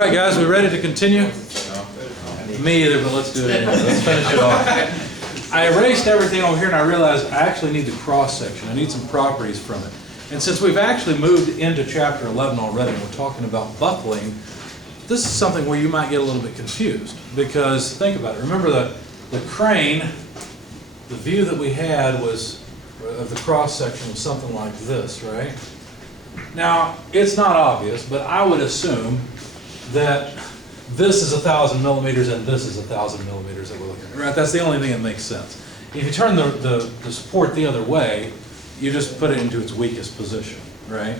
All right, guys, we ready to continue? Me either, but let's do it anyway. Let's finish it off. I erased everything over here and I realized I actually need the cross section. I need some properties from it. And since we've actually moved into chapter 11 already and we're talking about buckling, this is something where you might get a little bit confused. Because think about it. Remember the crane, the view that we had was of the cross section was something like this, right? Now, it's not obvious, but I would assume that this is 1,000 millimeters and this is 1,000 millimeters that we're looking at, right? That's the only thing that makes sense. If you turn the support the other way, you just put it into its weakest position, right?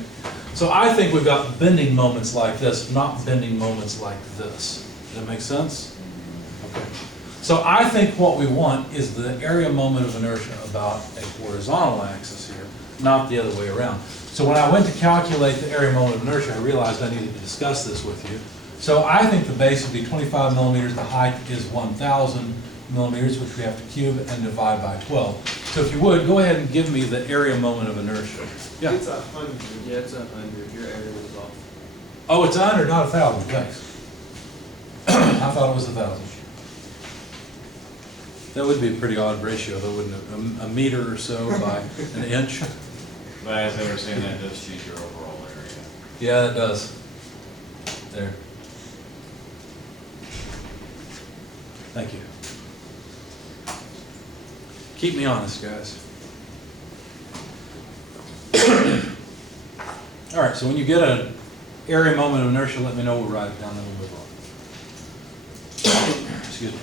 So I think we've got bending moments like this, not bending moments like this. Does that make sense? Okay. So I think what we want is the area moment of inertia about a horizontal axis here, not the other way around. So when I went to calculate the area moment of inertia, I realized I needed to discuss this with you. So I think the base would be 25 millimeters, the height is 1,000 millimeters, which we have to cube and divide by 12. So if you would, go ahead and give me the area moment of inertia. Yeah. It's 100. Yeah, it's 100. Your area was off. Oh, it's 100, not 1,000. Thanks. I thought it was 1,000. That would be a pretty odd ratio, though, wouldn't it? A meter or so by an inch. But as they were saying, that does change your overall area. Yeah, that does. There. Thank you. Keep me honest, guys. All right, so when you get an area moment of inertia, let me know, we'll write it down, then we'll move on. Excuse me.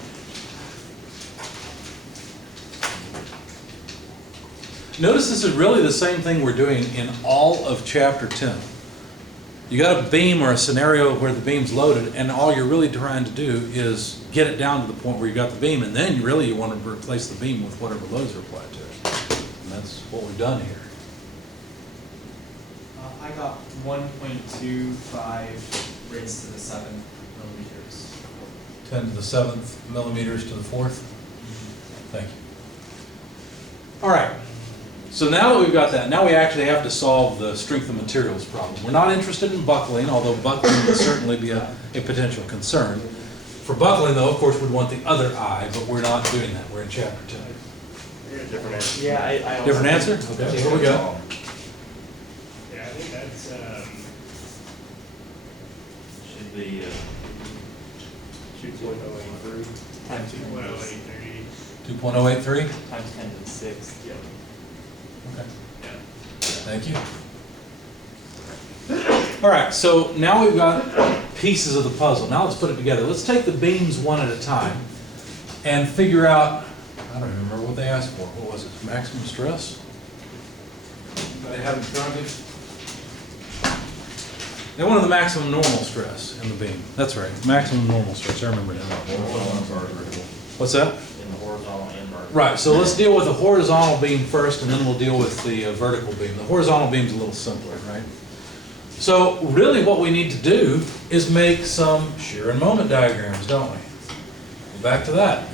Notice this is really the same thing we're doing in all of chapter 10. You got a beam or a scenario where the beam's loaded, and all you're really trying to do is get it down to the point where you got the beam, and then really you want to replace the beam with whatever loads are applied to it. And that's what we've done here. I got 1.25 raised to the 7th millimeters. 10 to the 7th millimeters to the 4th. Thank you. All right. So now that we've got that, now we actually have to solve the strength of materials problem. We're not interested in buckling, although buckling would certainly be a potential concern. For buckling, though, of course, we'd want the other eye, but we're not doing that. We're in chapter 10. Different answer. Yeah, I also Different answer? Okay, here we go. Yeah, I think that's, Should be 2.083. times 2.083. 2.083? times 10 to the 6th. Yep. Okay. Yeah. Thank you. All right, so now we've got pieces of the puzzle. Now let's put it together. Let's take the beams one at a time and figure out, I don't even remember what they asked for. What was it? Maximum stress? Anybody have it in front of you? They wanted the maximum normal stress in the beam. That's right, maximum normal stress. I remember now. What's that? in the horizontal and vertical. Right, so let's deal with the horizontal beam first, and then we'll deal with the vertical beam. The horizontal beam's a little simpler, right? So really what we need to do is make some shear and moment diagrams, don't we? Go back to that.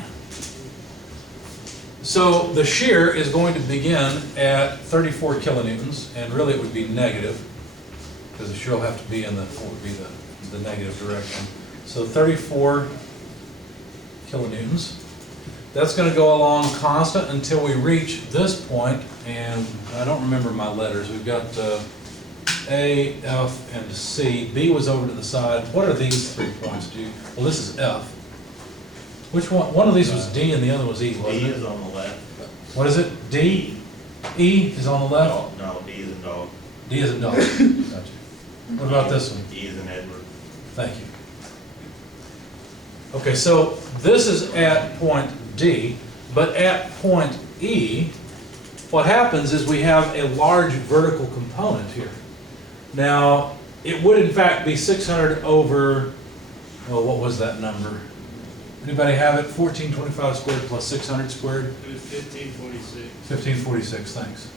So the shear is going to begin at 34 kilonewtons, and really it would be negative, because the shear will have to be in what would be the negative direction. So 34 kilonewtons. That's going to go along constant until we reach this point, and I don't remember my letters. We've got A, F, and C. B was over to the side. What are these 3 points? Well, this is F. Which one? One of these was D and the other was E, wasn't D it? is on the left. What is it? D? E is on the left? No, D is in dog. D is in dog. Gotcha. What about this one? E is in Edward. Thank you. Okay, so this is at point D, but at point E, what happens is we have a large vertical component here. Now, it would in fact be 600 over, well, what was that number? Anybody have it? 1425 squared plus 600 squared? It was 1546. 1546, thanks.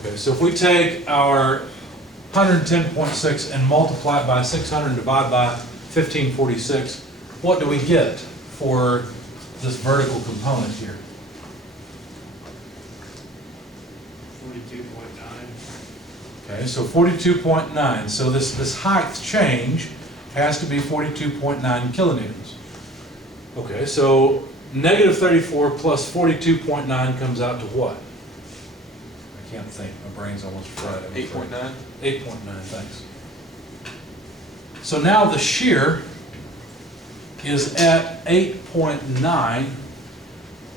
Okay, so if we take our 110.6 and multiply it by 600 and divide by 1546, what do we get for this vertical component here? 42.9. Okay, so 42.9. So this height change has to be 42.9 kilonewtons. Okay, so negative 34 plus 42.9 comes out to what? I can't think. My brain's almost fried. 8.9? 8.9, thanks. So now the shear is at 8.9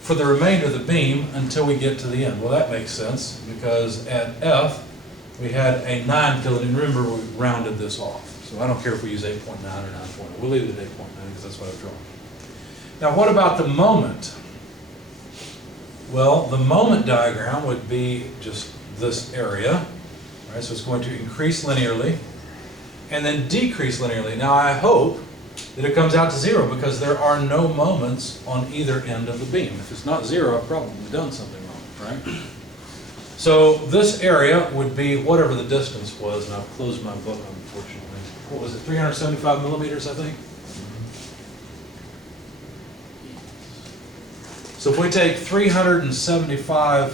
for the remainder of the beam until we get to the end. Well, that makes sense because at F we had a 9 kilonewton. Remember, we rounded this off. So I don't care if we use 8.9 or 9.9. We'll leave it at 8.9 because that's what I've drawn. Now, what about the moment? Well, the moment diagram would be just this area. Right, so it's going to increase linearly and then decrease linearly. Now, I hope that it comes out to 0 because there are no moments on either end of the beam. If it's not 0, I've probably done something wrong, right? So this area would be whatever the distance was, and I've closed my book, unfortunately. What was it, 375 millimeters, I think? So if we take 375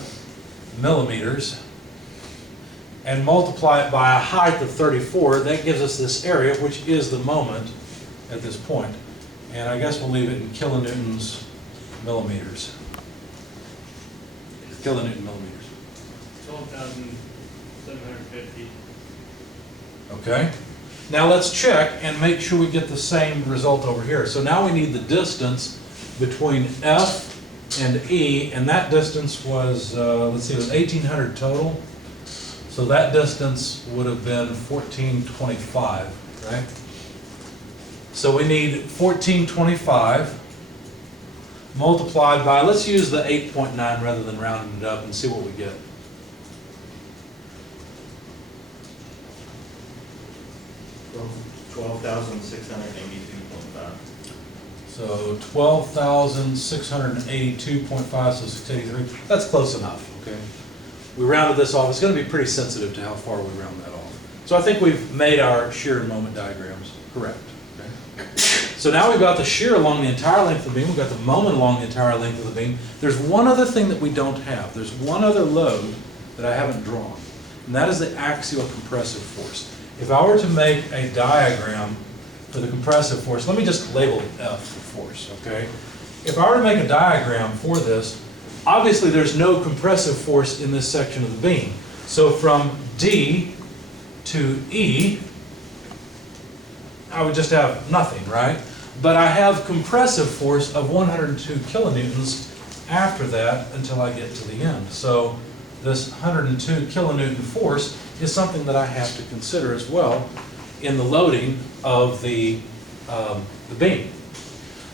millimeters and multiply it by a height of 34, that gives us this area, which is the moment at this point. And I guess we'll leave it in kilonewtons millimeters. Kilonewton millimeters. 12,750. Okay. Now let's check and make sure we get the same result over here. So now we need the distance between F and E, and that distance was, let's see, it was 1,800 total. So that distance would have been 1425, right? So we need 1425 multiplied by, let's use the 8.9 rather than rounding it up and see what we get. $12,682.5. So 12,682.5, so 683. That's close enough, okay? We rounded this off. It's going to be pretty sensitive to how far we round that off. So I think we've made our shear and moment diagrams correct. Okay? So now we've got the shear along the entire length of the beam. We've got the moment along the entire length of the beam. There's one other thing that we don't have. There's one other load that I haven't drawn, and that is the axial compressive force. If I were to make a diagram for the compressive force, let me just label it F for force, okay? If I were to make a diagram for this, obviously there's no compressive force in this section of the beam. So from D to E, I would just have nothing, right? But I have compressive force of 102 kilonewtons after that until I get to the end. So this 102 kilonewton force is something that I have to consider as well in the loading of the beam.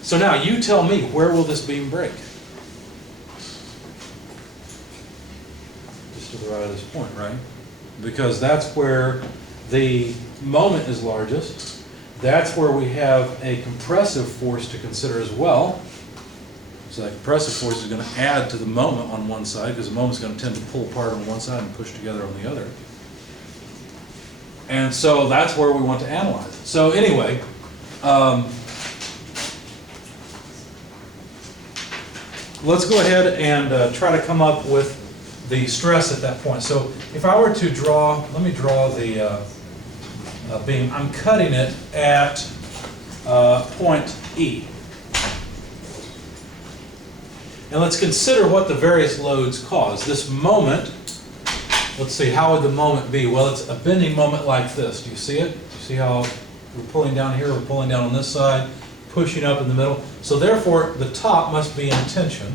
So now you tell me, where will this beam break? Just to the right of this point, right? Because that's where the moment is largest. That's where we have a compressive force to consider as well. So that compressive force is going to add to the moment on one side, because the moment is going to tend to pull apart on one side and push together on the other. And so that's where we want to analyze it. So anyway, let's go ahead and try to come up with the stress at that point. So if I were to draw, let me draw the beam. I'm cutting it at point E. And let's consider what the various loads cause. This moment, let's see, how would the moment be? Well, it's a bending moment like this. Do you see it? Do you see how we're pulling down here, we're pulling down on this side, pushing up in the middle? So therefore, the top must be in tension,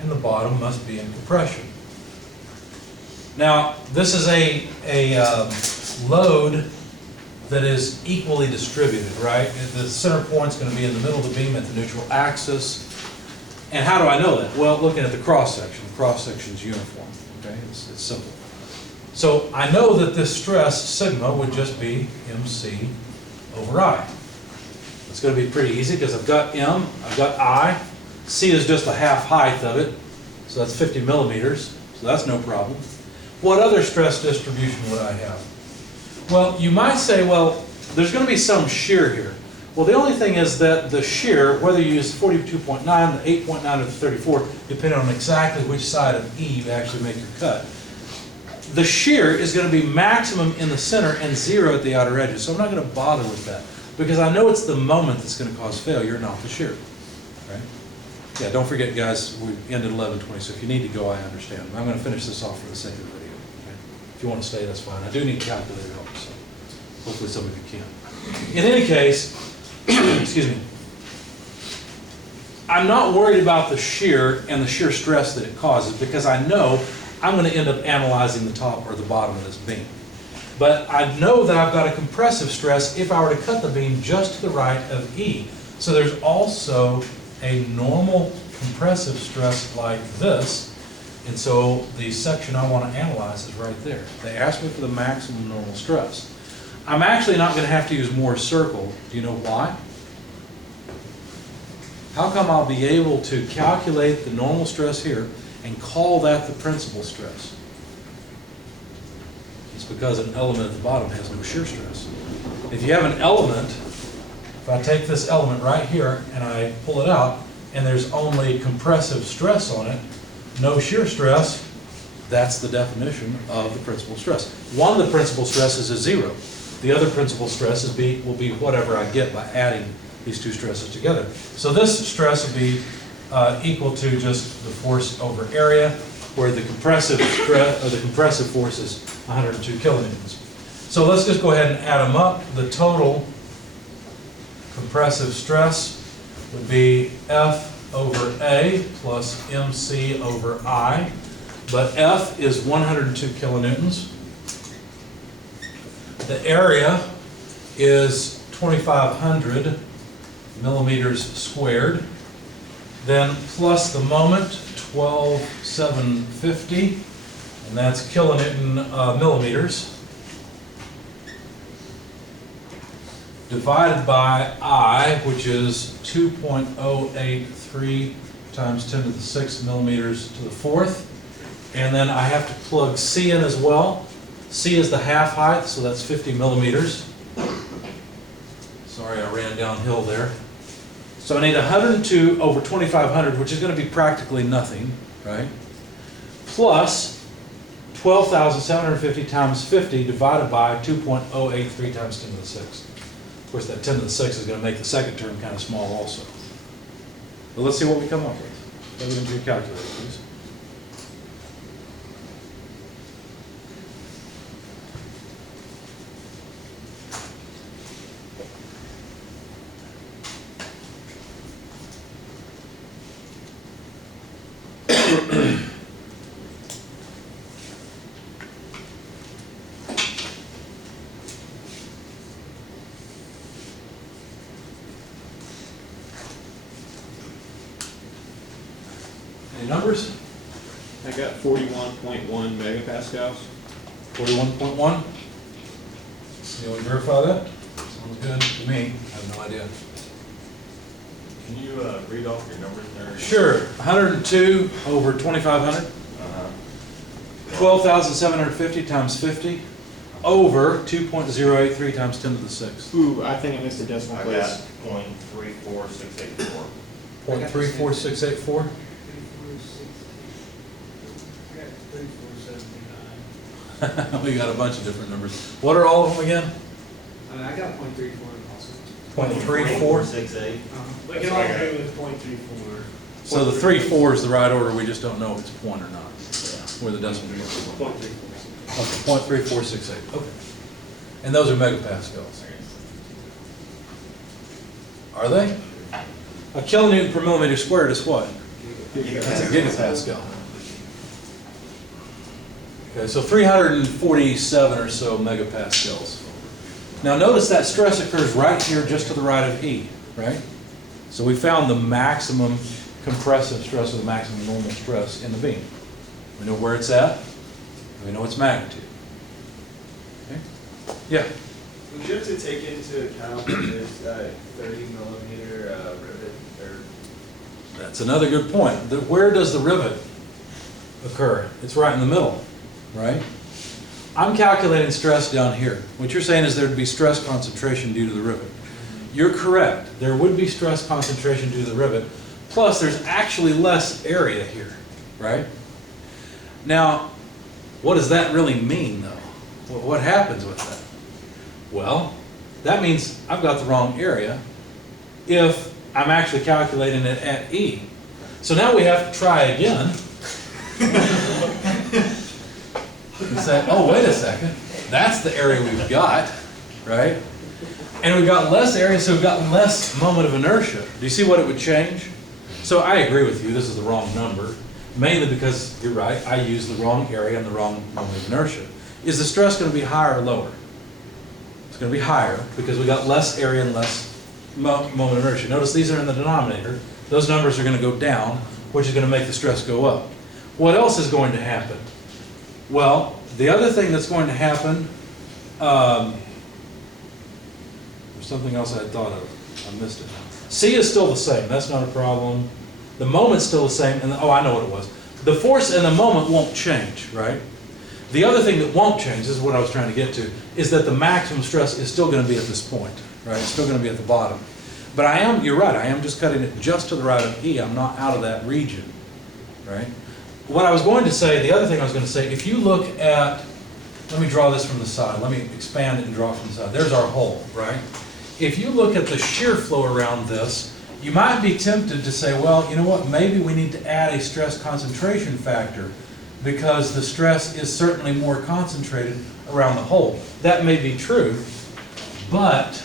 and the bottom must be in compression. Now, this is a load that is equally distributed, right? The center point's going to be in the middle of the beam at the neutral axis. And how do I know that? Well, looking at the cross-section. The cross-section is uniform, okay? It's simple. So I know that this stress, sigma, would just be MC over I. It's going to be pretty easy because I've got M, I've got I. C is just a half height of it, so that's 50 millimeters, so that's no problem. What other stress distribution would I have? Well, you might say, well, there's going to be some shear here. Well, the only thing is that the shear, whether you use 42.9, the 8.9, or the 34, depending on exactly which side of E you actually make your cut, The shear is going to be maximum in the center and 0 at the outer edges. So I'm not going to bother with that because I know it's the moment that's going to cause failure, not the shear. Right? Yeah, don't forget, guys, we ended 11:20, so if you need to go, I understand. I'm going to finish this off for the sake of the video. Okay? If you want to stay, that's fine. I do need a calculator help, so hopefully some of you can. In any case, excuse me, I'm not worried about the shear and the shear stress that it causes because I know I'm going to end up analyzing the top or the bottom of this beam. But I know that I've got a compressive stress if I were to cut the beam just to the right of E. So there's also a normal compressive stress like this. And so the section I want to analyze is right there. They asked me for the maximum normal stress. I'm actually not going to have to use Moore's circle. Do you know why? How come I'll be able to calculate the normal stress here and call that the principal stress? It's because an element at the bottom has no shear stress. If you have an element, if I take this element right here and I pull it out and there's only compressive stress on it, no shear stress, that's the definition of the principal stress. One of the principal stresses is 0. The other principal stress will be whatever I get by adding these two stresses together. So this stress would be equal to just the force over area, where the compressive stress or the compressive force is 102 kilonewtons. So let's just go ahead and add them up. The total compressive stress would be F over A plus MC over I, but F is 102 kilonewtons. The area is 2,500 millimeters squared. Then plus the moment, 12,750, and that's kilonewton millimeters, divided by I, which is 2.083 times 10 to the 6 millimeters to the 4th. And then I have to plug C in as well. C is the half height, so that's 50 millimeters. Sorry, I ran downhill there. So I need 102 over 2,500, which is going to be practically nothing, right? Plus 12,750 times 50 divided by 2.083 times 10 to the 6th. Of course, that 10 to the 6 is going to make the second term kind of small also. But let's see what we come up with. Plug it into your calculator, please. Any numbers? I got 41.1 megapascals. 41.1. You want to verify that? Sounds good to me. I have no idea. Can you read off your numbers there? Sure. 102 over 2,500. 12,750 times 50 over 2.083 times 10 to the 6th. Ooh, I think I missed a decimal I place. got 0.34684. 0.34684. We got a bunch of different numbers. What are all of them again? I got .34 also. 0.34. 468. We can all do with .34. So the 3.4 is the right order. We just don't know if it's a point or not. Where the decimal is. Okay, 0.3468. Okay. And those are megapascals. Are they? A kilonewton per millimeter squared is what? That's a gigapascal. Okay, so 347 or so megapascals. Now notice that stress occurs right here just to the right of E, right? So we found the maximum compressive stress or the maximum normal stress in the beam. We know where it's at. We know its magnitude. Okay? Yeah? Would you have to take into account that there's that 30 millimeter rivet? Or That's another good point. Where does the rivet occur? It's right in the middle, right? I'm calculating stress down here. What you're saying is there would be stress concentration due to the rivet. You're correct. There would be stress concentration due to the rivet. Plus, there's actually less area here, right? Now, What does that really mean, though? What happens with that? Well, that means I've got the wrong area if I'm actually calculating it at E. So now we have to try again. And say, oh, wait a second. That's the area we've got, right? And we've got less area, so we've got less moment of inertia. Do you see what it would change? So I agree with you, this is the wrong number, mainly because, you're right, I used the wrong area and the wrong moment of inertia. Is the stress going to be higher or lower? It's going to be higher because we got less area and less moment of inertia. Notice these are in the denominator. Those numbers are going to go down, which is going to make the stress go up. What else is going to happen? Well, the other thing that's going to happen, there's something else I had thought of. I missed it. C is still the same. That's not a problem. The moment's still the same. And oh, I know what it was. The force and the moment won't change, right? The other thing that won't change, this is what I was trying to get to, is that the maximum stress is still going to be at this point, right? It's still going to be at the bottom. But I am, you're right, I am just cutting it just to the right of E. I'm not out of that region, right? What I was going to say, the other thing I was going to say, if you look at, let me draw this from the side. Let me expand it and draw it from the side. There's our hole, right? If you look at the shear flow around this, you might be tempted to say, well, you know what, maybe we need to add a stress concentration factor because the stress is certainly more concentrated around the hole. That may be true, but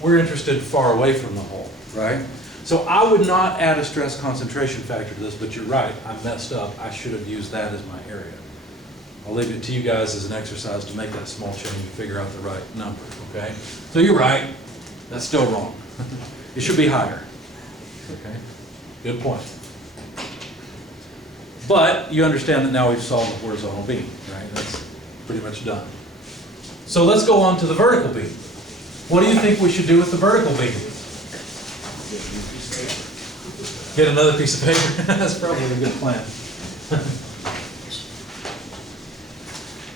we're interested far away from the hole, right? So I would not add a stress concentration factor to this, but you're right, I messed up. I should have used that as my area. I'll leave it to you guys as an exercise to make that small change and figure out the right number, okay? So you're right, that's still wrong. It should be higher, okay? Good point. But you understand that now we've solved the horizontal beam, right? That's pretty much done. So let's go on to the vertical beam. What do you think we should do with the vertical beam? Get another piece of paper? That's probably a good plan.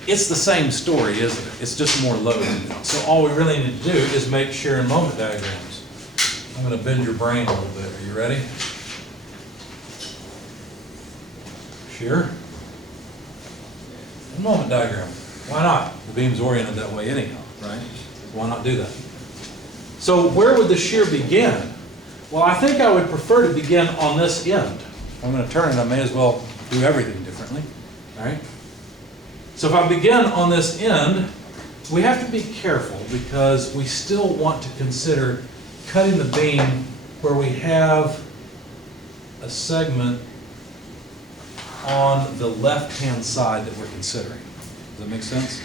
It's the same story, isn't it? It's just more loaded. So all we really need to do is make shear and moment diagrams. I'm going to bend your brain a little bit. Are you ready? Shear and moment diagram. Why not? The beam's oriented that way anyhow, right? Why not do that? So where would the shear begin? Well, I think I would prefer to begin on this end. If I'm going to turn it, I may as well do everything differently, right? So if I begin on this end, we have to be careful because we still want to consider cutting the beam where we have a segment on the left-hand side that we're considering. Does that make sense?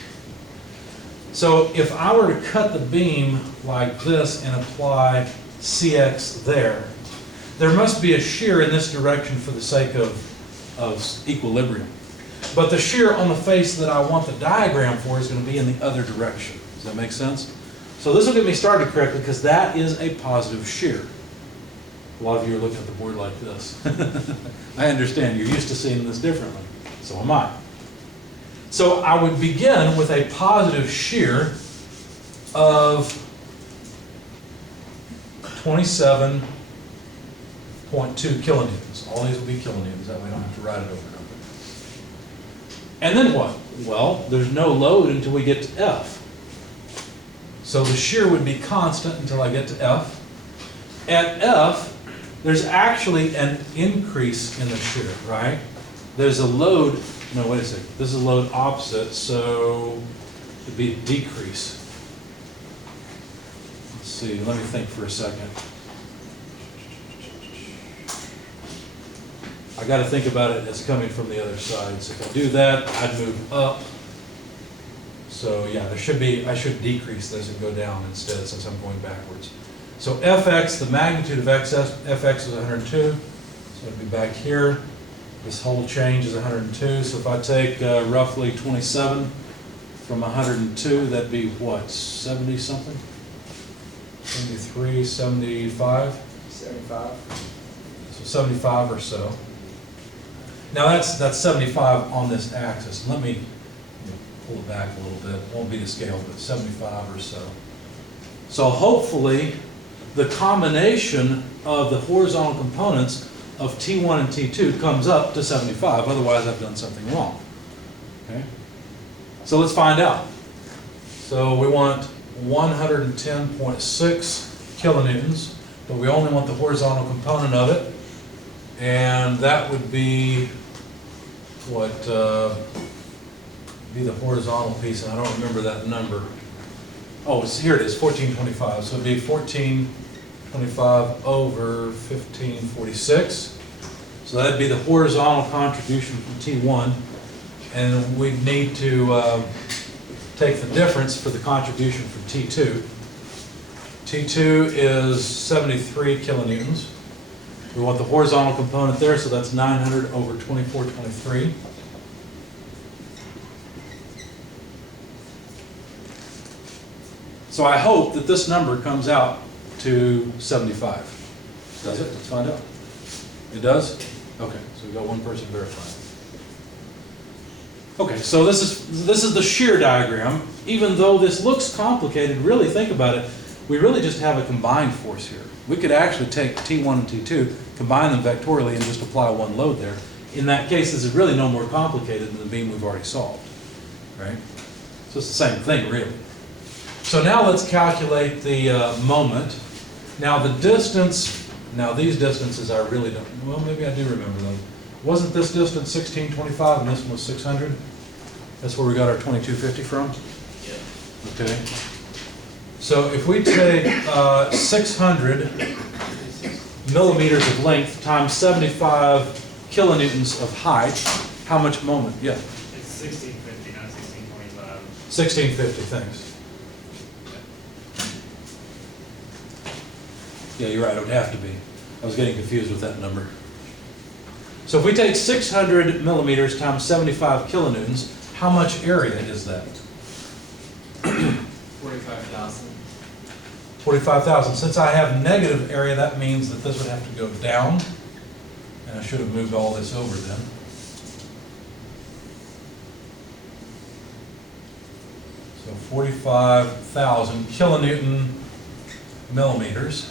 So if I were to cut the beam like this and apply CX there, there must be a shear in this direction for the sake of equilibrium. But the shear on the face that I want the diagram for is going to be in the other direction. Does that make sense? So this will get me started correctly because that is a positive shear. A lot of you are looking at the board like this. I understand. You're used to seeing this differently. So am I. So I would begin with a positive shear of 27.2 kilonewtons. All these will be kilonewtons. That way I don't have to write it over and over. And then what? Well, there's no load until we get to F. So the shear would be constant until I get to F. At F, there's actually an increase in the shear, right? There's a load, no, wait a second. This is load opposite, so it'd be a decrease. Let's see, let me think for a second. I got to think about it as coming from the other side. So if I do that, I'd move up. So yeah, I should decrease this and go down instead since I'm going backwards. So Fx, the magnitude of Fx is 102. So it'd be back here. This whole change is 102. So if I take roughly 27 from 102, that'd be what, 70 something? 73, 75? 75. So 75 or so. Now that's 75 on this axis. Let me pull it back a little bit. It won't be to scale, but 75 or so. So hopefully the combination of the horizontal components of T1 and T2 comes up to 75. Otherwise I've done something wrong. Okay? So let's find out. So we want 110.6 kilonewtons, but we only want the horizontal component of it. And that would be what, be the horizontal piece, and I don't remember that number. Oh, here it is, 1425. So it'd be 1425 over 1546. So that'd be the horizontal contribution from T1. And we'd need to take the difference for the contribution from T2. T2 is 73 kilonewtons. We want the horizontal component there, so that's 900 over 2423. So I hope that this number comes out to 75. Does it? Let's find out. It does? Okay, so we've got one person verifying. Okay, so this is the shear diagram. Even though this looks complicated, really think about it, we really just have a combined force here. We could actually take T1 and T2, combine them vectorially, and just apply one load there. In that case, this is really no more complicated than the beam we've already solved, right? So it's the same thing, really. So now let's calculate the moment. Now the distance, now these distances I really don't, well maybe I do remember those. Wasn't this distance 1625 and this one was 600? That's where we got our 2250 from? Yeah. Okay. So if we take 600 millimeters of length times 75 kilonewtons of height, how much moment? Yeah. It's 1650, not 1625. 1650, thanks. Yeah, you're right, it would have to be. I was getting confused with that number. So if we take 600 millimeters times 75 kilonewtons, how much area is that? 45,000. 45,000. Since I have negative area, that means that this would have to go down. And I should have moved all this over then. So 45,000 kilonewton millimeters.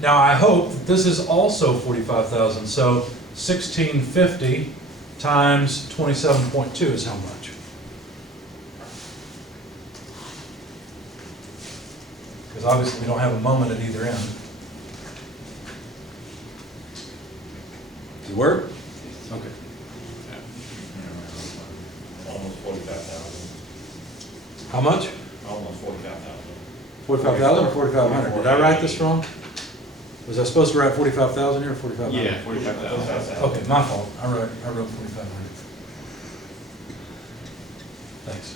Now I hope that this is also 45,000. So 1650 times 27.2 is how much? Because obviously we don't have a moment at either end. Does it work? Okay. Almost 45,000. How much? Almost 45,000. 45,000 or 4,500? Did I write this wrong? Was I supposed to write 45,000 here or 4,500? Yeah, 45,000. Okay, my fault. I wrote 4,500. Thanks.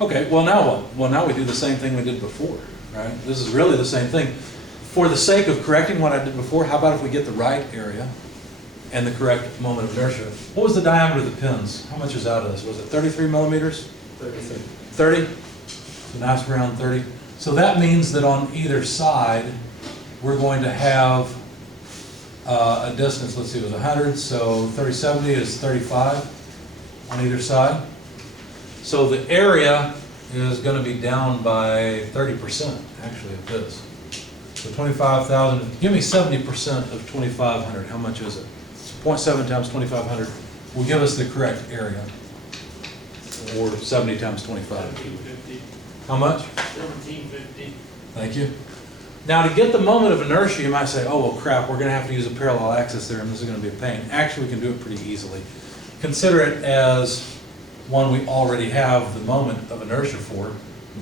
Okay, well now what? Well now we do the same thing we did before, right? This is really the same thing. For the sake of correcting what I did before, how about if we get the right area and the correct moment of inertia? What was the diameter of the pins? How much is out of this? Was it 33 millimeters? 30? So nice round 30. So that means that on either side, we're going to have a distance, let's see, it was 100, so 3070 is 35 on either side. So the area is going to be down by 30%, actually, of this. So 25,000, give me 70% of 2,500, how much is it? 0.7 times 2,500 will give us the correct area, or 70 times 25. 1750. How much? 1750. Thank you. Now to get the moment of inertia, you might say, oh, well crap, we're going to have to use a parallel axis there and this is going to be a pain. Actually, we can do it pretty easily. Consider it as one we already have the moment of inertia for,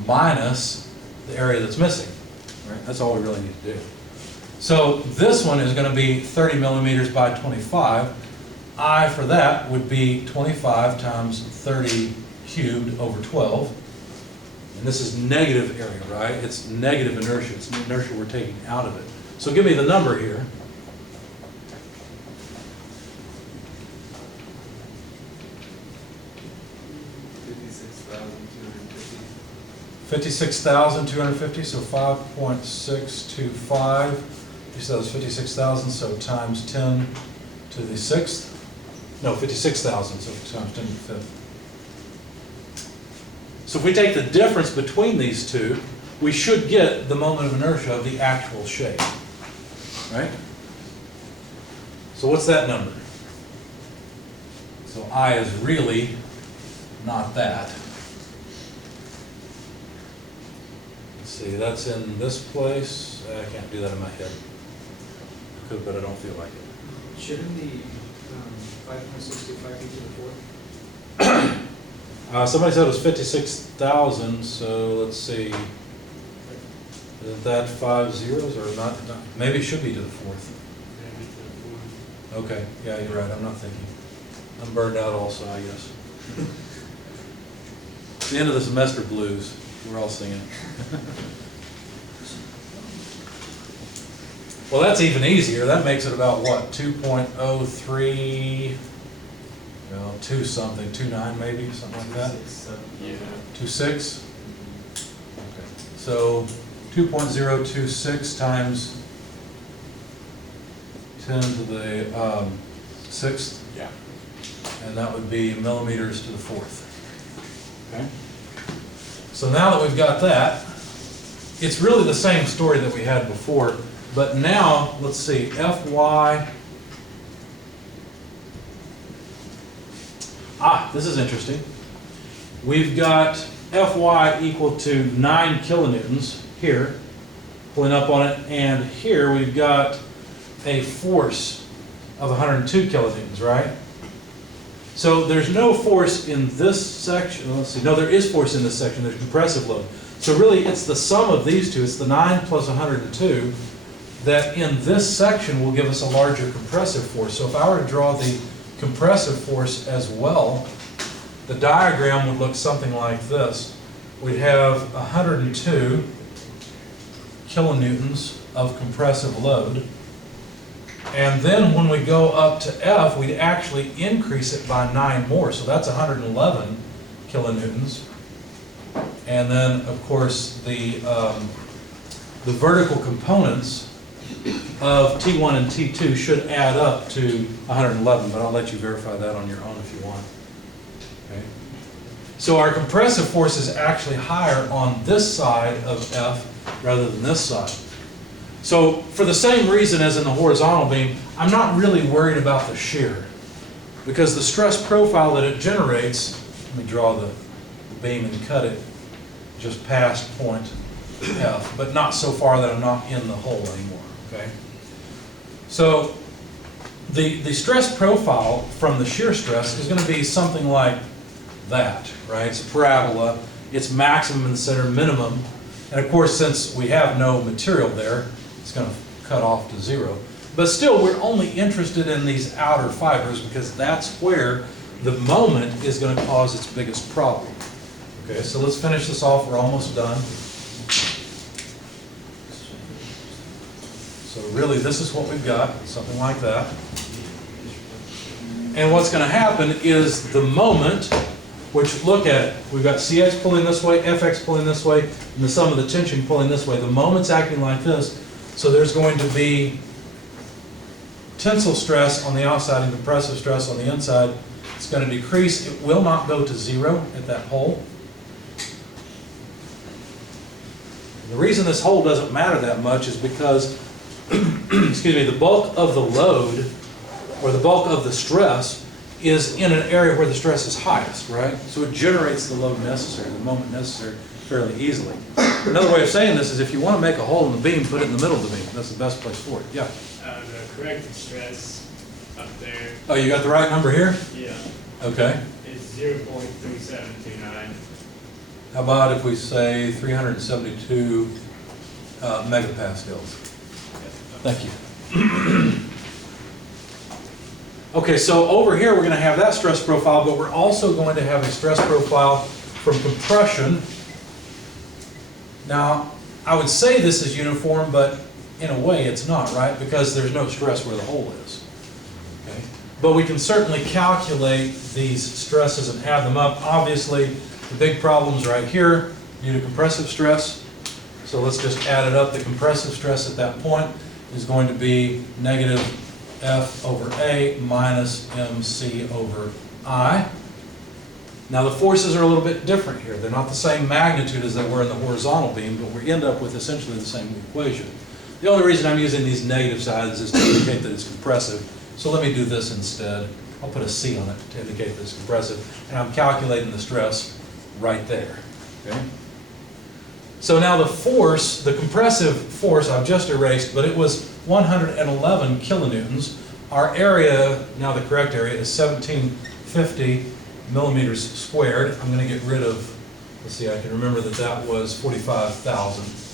minus the area that's missing. Right? That's all we really need to do. So this one is going to be 30 millimeters by 25. I for that would be 25 times 30 cubed over 12. And this is negative area, right? It's negative inertia. It's the inertia we're taking out of it. So give me the number here. $56,250, so 5.625. You said it was 56,000, so times 10 to the 6th. No, 56,000, so times 10 to the 5th. So if we take the difference between these two, we should get the moment of inertia of the actual shape, right? So what's that number? So I is really not that. Let's see, that's in this place. I can't do that in my head. I could, but I don't feel like it. Shouldn't the 5.625 be to the fourth? Somebody said it was 56,000, so let's see. Isn't that 5 zeros or not? Maybe it should be to the fourth. Maybe to the fourth. Okay, yeah, you're right, I'm not thinking. I'm burned out also, I guess. It's the end of the semester blues, we're all singing. Well, that's even easier, that makes it about what, 2.03, well, 2 something, 2.9 maybe, something like that? 6, 7. Yeah. 2.6? Okay, so 2.026 times 10 to the sixth, Yeah. and that would be millimeters to the fourth. Okay. So now that we've got that, it's really the same story that we had before, but now, let's see, Fy, this is interesting. We've got Fy equal to 9 kilonewtons here, pulling up on it, and here we've got a force of 102 kilonewtons, right? So there's no force in this section. Let's see, no, there is force in this section. There's compressive load. So really, it's the sum of these two. It's the 9 plus 102 that in this section will give us a larger compressive force. So if I were to draw the compressive force as well, the diagram would look something like this. We'd have 102 kilonewtons of compressive load. And then when we go up to F, we'd actually increase it by 9 more. So that's 111 kilonewtons. And then, of course, the vertical components of T1 and T2 should add up to 111, but I'll let you verify that on your own if you want. Okay. So our compressive force is actually higher on this side of F rather than this side. So for the same reason as in the horizontal beam, I'm not really worried about the shear, because the stress profile that it generates, let me draw the beam and cut it just past point F, but not so far that I'm not in the hole anymore, okay? So the stress profile from the shear stress is going to be something like that, right? It's a parabola, it's maximum in the center, minimum, and of course since we have no material there, it's going to cut off to 0. But still, we're only interested in these outer fibers because that's where the moment is going to cause its biggest problem. Okay, so let's finish this off. We're almost done. So really, this is what we've got, something like that. And what's going to happen is the moment, which, look at it, we've got CX pulling this way, FX pulling this way, and the sum of the tension pulling this way. The moment's acting like this, so there's going to be tensile stress on the outside and compressive stress on the inside. It's going to decrease. It will not go to 0 at that hole. The reason this hole doesn't matter that much is because, excuse me, the bulk of the load, or the bulk of the stress, is in an area where the stress is highest, right? So it generates the load necessary, the moment necessary, fairly easily. Another way of saying this is if you want to make a hole in the beam, put it in the middle of the beam. That's the best place for it. Yeah. The corrected stress up there, Oh, you got the right number here? yeah, Okay. is 0.3729. How about if we say 372 megapascals? Thank you. Okay, so over here we're going to have that stress profile, but we're also going to have a stress profile from compression. Now, I would say this is uniform, but in a way it's not, right? Because there's no stress where the hole is. Okay? But we can certainly calculate these stresses and add them up. Obviously, the big problem's right here due to compressive stress. So let's just add it up. The compressive stress at that point is going to be negative F over A minus MC over I. Now the forces are a little bit different here. They're not the same magnitude as they were in the horizontal beam, but we end up with essentially the same equation. The only reason I'm using these negative sides is to indicate that it's compressive. So let me do this instead. I'll put a C on it to indicate that it's compressive, and I'm calculating the stress right there, okay? So now the force, the compressive force I've just erased, but it was 111 kilonewtons. Our area, now the correct area, is 1750 millimeters squared. I'm going to get rid of, let's see, I can remember that that was 45,000.